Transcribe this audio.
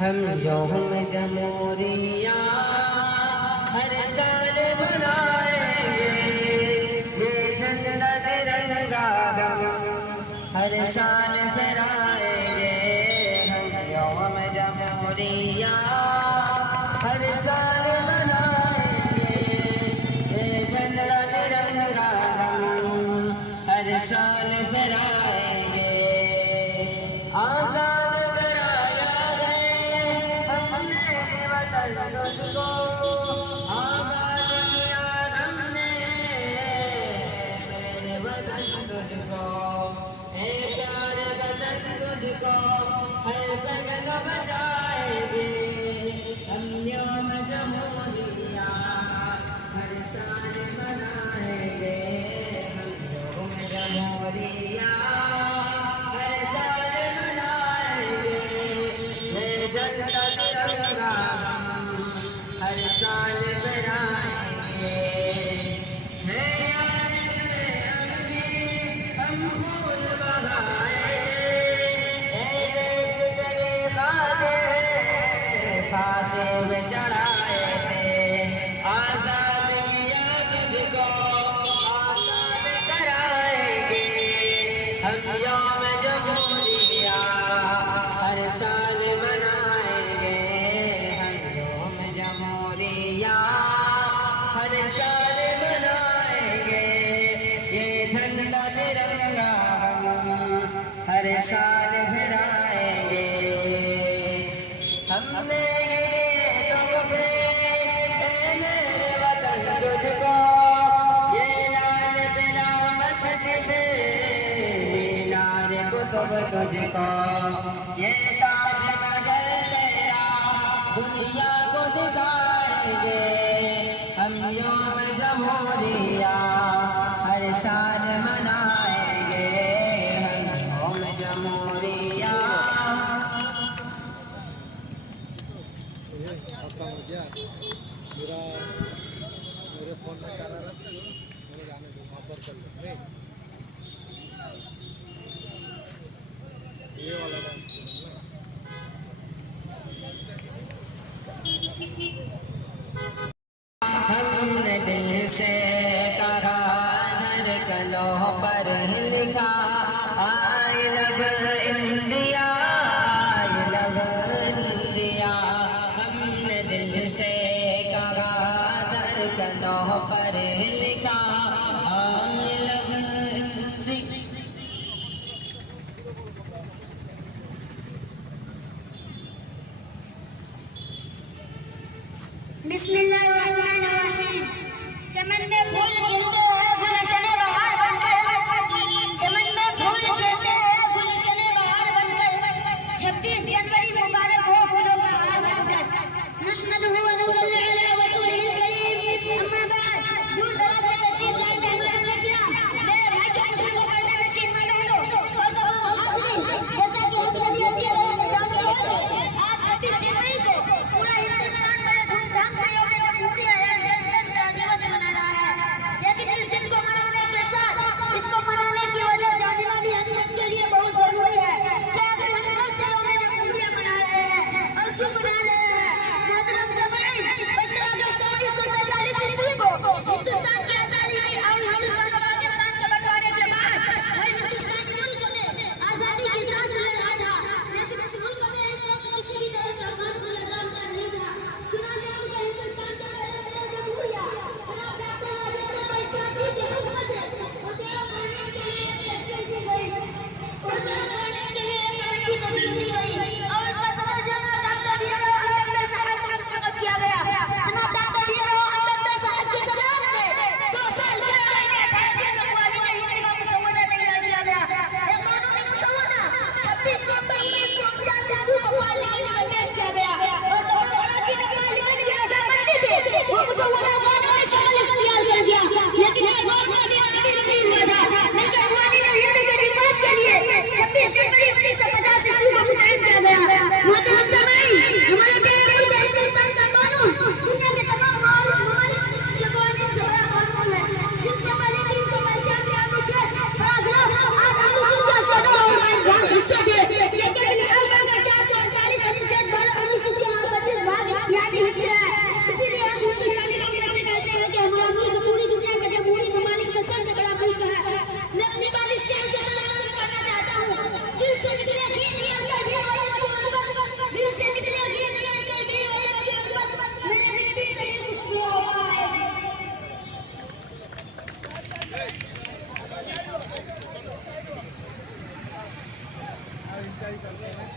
हम यौम जमहूरिया हर साल मनाएंगे, ये झंडा तिरंगा हम हर साल फहराएंगे। हम यौम जमहूरिया हर साल मनाएंगे, ये झंडा तिरंगा हम हर साल फहराएंगे। आजाद कराया है हमने वतन तुझको, आबाद किया हमने मेरे वतन तुझको, है प्यारे वतन तुझको हर पगल बचाएंगे। हम यौम जमहूरिया हर साल मनाएंगे, हम यौम जमहूरिया हर साल मनाएंगे, ये झंडा तिरंगा हम हर साल फहराएंगे। है याद में हम खून बहाए थे, देश तेरे वादे फांसी में चढ़ाए थे। आजाद किया तुझको आजाद कराएंगे, हम यौम जमहूरिया हर साल मनाएंगे। हम यौम जमहूरिया हर साल मनाएंगे, ये झंडा तिरंगा हम हर साल फहराएंगे। हमने तोहफे मेरे वतन तुझको, ये लाल तेरा मस्जिद मीनार कुतुब तुझको, ये ताजमहल तेरा दुनिया को दिखाएंगे। हम यौम जमहूरिया हर साल मनाएंगे, हम यौम जमहूरिया। मेरे फोन में क्या रहा था, मेरे गाने को वापर कर लो ये वाला डांस हमने दिल से कहा धड़कनों पर लिखा, I love India I love India. हमने दिल से कहा धड़कनों पर लिखा, आई लव इंडिया। बिस्मिल्लाहिर्रहमानिर्रहीम। चमन में फूल खिलते हैं गुलशने बहार बनकर, चमन में फूल खिलते हैं गुलशने बहार बनकर, 26 जनवरी मुबारक हो फूलों का हार बनकर। नहमदुहु व नुसल्ली अला रसूलिल करीम, अम्मा बाद। दूर दराज से तशरीफ लाए मेहमान जारी करते हैं।